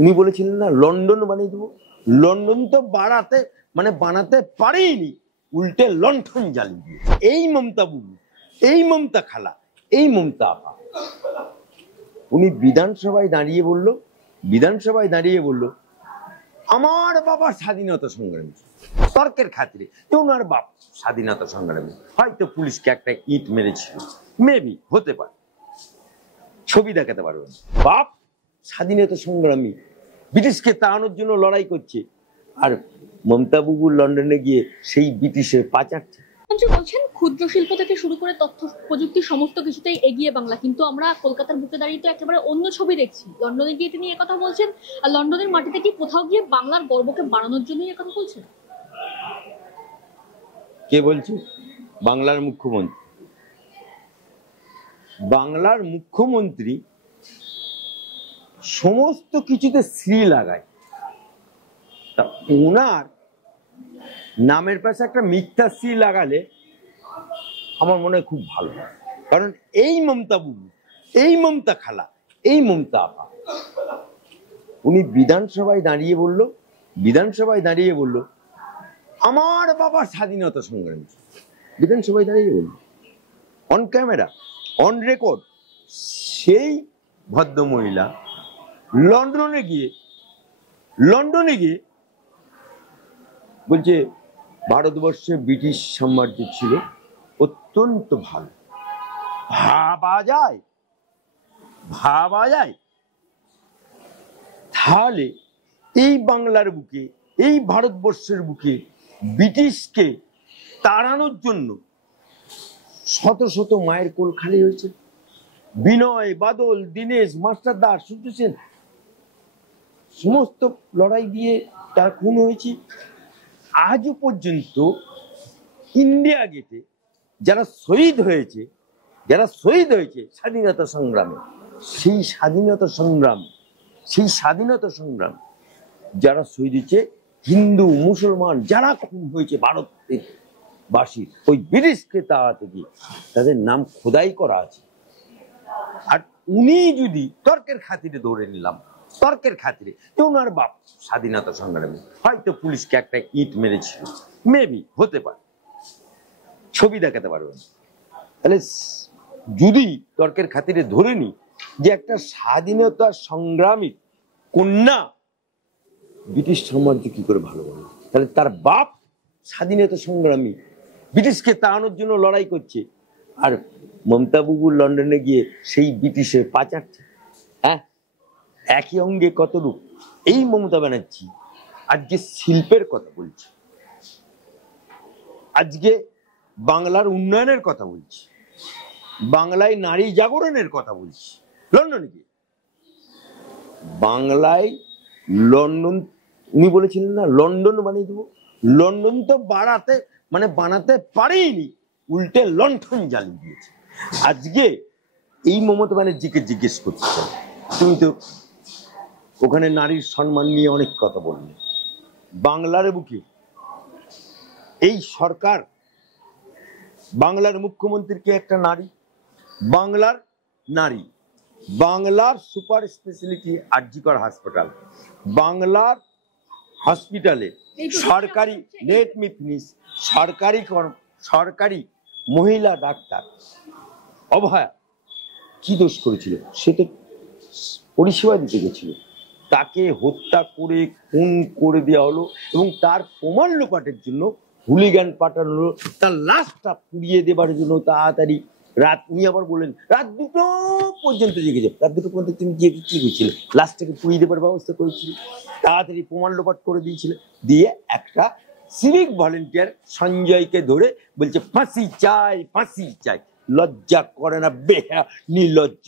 উনি বলেছিলেন না লন্ডন বানিয়ে দেবো। লন্ডন তো বানাতে পারেনি, উল্টে লণ্ঠন জ্বালিয়ে দিয়ে। এই মমতা বুবু, এই মমতা খালা, এই মমতা আপা উনি বিধানসভায় দাঁড়িয়ে বলল আমার বাবা স্বাধীনতা সংগ্রামী। তর্কের খাতিরে যে ওনার বাপ স্বাধীনতা সংগ্রামী, হয়তো পুলিশকে একটা ইট মেরেছিল, মেবি হতে পারে, ছবি দেখাতে পারবেন। বাপ স্বাধীনতা সংগ্রামী, ব্রিটিশকে তাড়ানোর জন্য লড়াই করছে, আর মমতা বুবু লন্ডনে গিয়ে সেই ব্রিটিশের পা চাটছে। বলছেন ক্ষুদ্র শিল্প থেকে শুরু করে তথ্য প্রযুক্তি সমস্ত কিছুতেই এগিয়ে বাংলা, কিন্তু আমরা কলকাতার বুকে দাঁড়িয়ে তো একেবারে অন্য ছবি দেখছি। লন্ডনে গিয়ে তিনি একথা বলছেন, আর লন্ডনের মাটিতে কি কোথাও গিয়ে বাংলার গর্বকে বাড়ানোর জন্যই একথা বলছেন? কে বলছে? বাংলার মুখ্যমন্ত্রী। বাংলার মুখ্যমন্ত্রী সমস্ত কিছুতে শ্রী লাগায়, তা ওনার নামের পাশে একটা মিথ্যা শ্রী লাগালে আমার মনে হয় খুব ভালো হয়। কারণ এই মমতা বুবু, এই মমতা খালা, এই মমতা আপা উনি বিধানসভায় দাঁড়িয়ে বলল আমার বাবা স্বাধীনতা সংগ্রামী। বিধানসভায় দাঁড়িয়ে বলল, অন ক্যামেরা, অন রেকর্ড। সেই ভদ্রমহিলা লন্ডনে গিয়ে বলছে ভারতবর্ষে ব্রিটিশ সাম্রাজ্য ছিল অত্যন্ত ভালো। ভাবা যায়? তাহলে এই বাংলার বুকে, এই ভারতবর্ষের বুকে ব্রিটিশকে তাড়ানোর জন্য শত শত মায়ের কোল খালি হয়েছে। বিনয়, বাদল, দীনেশ, মাস্টারদা, সূর্য সেন সমস্ত লড়াই দিয়ে তার খুন হয়েছে। আজও পর্যন্ত ইন্ডিয়া গেটে যারা শহীদ হয়েছে স্বাধীনতা সংগ্রামে, সেই স্বাধীনতা সংগ্রাম যারা শহীদ হয়েছে, হিন্দু মুসলমান যারা খুন হয়েছে ভারতবাসীর, ওই ব্রিটিশকে তাড়াতে গিয়ে তাদের নাম খোদাই করা আছে। আর উনি যদি তর্কের খাতিরে ধরে নিলাম, যে ওনার বাপ স্বাধীনতা সংগ্রামী, হয়তো পুলিশকে একটা ইট মেরেছিল, মেবি হতে পারে, ছবি দেখাতে পারবেন। তাহলে যদি তর্কের খাতিরে ধরে নি যে একটা স্বাধীনতা সংগ্রামী কন্যা ব্রিটিশ সাম্রাজ্য কি করে ভালো বলে, তাহলে তার বাপ স্বাধীনতা সংগ্রামী, ব্রিটিশকে তাড়ানোর জন্য লড়াই করছে, আর মমতা বুবু লন্ডনে গিয়ে সেই ব্রিটিশের পা চাটছে। হ্যাঁ, একই অঙ্গে কত রূপ। এই মমতা ব্যানার্জি আজকে শিল্পের কথা বলছে, আজকে বাংলার উন্নয়নের কথা বলছে, বাংলায় নারী জাগরণের কথা বলছে। লন্ডনে গিয়ে বাংলায় লন্ডন, উনি বলেছিলেন না লন্ডন বানিয়ে দেবো। লন্ডন তো বানাতে পারেনি, উল্টে লণ্ঠন জ্বালিয়ে দিয়েছে। আজকে এই মমতা ব্যানার্জিকে জিজ্ঞেস করতে চাই, তুমি তো ওখানে নারীর সম্মান নিয়ে অনেক কথা বললে, বাংলার বুকে এই সরকার, বাংলার মুখ্যমন্ত্রীকে একটা নারী, বাংলার সুপার স্পেশালিটি আরজিকর হাসপাতাল, বাংলার হসপিটালে সরকারি সরকারি মহিলা ডাক্তার অভয়া কি দোষ করেছিল? সে তো পরিষেবা দিতে গেছিল, তাকে হত্যা করে খুন করে দেওয়া হলো, এবং তার প্রমাণ লোপাটের জন্য হুলিগান পাঠানো হলো, তার লাশটা পুড়িয়ে দেবার জন্য তাড়াতাড়ি রাত, উনি আবার বললেন রাত 2টো পর্যন্ত জেগেছে। রাত 2টো পর্যন্ত তুমি জেগে কি করেছিল? লাশটাকে পুড়িয়ে দেবার ব্যবস্থা করেছিল, তাড়াতাড়ি প্রমাণ লোপাট করে দিয়ে একটা সিভিক ভলেন্টিয়ার সঞ্জয়কে ধরে বলছে ফাঁসি চাই। লজ্জা করে না? বেহা নির্লজ্জ।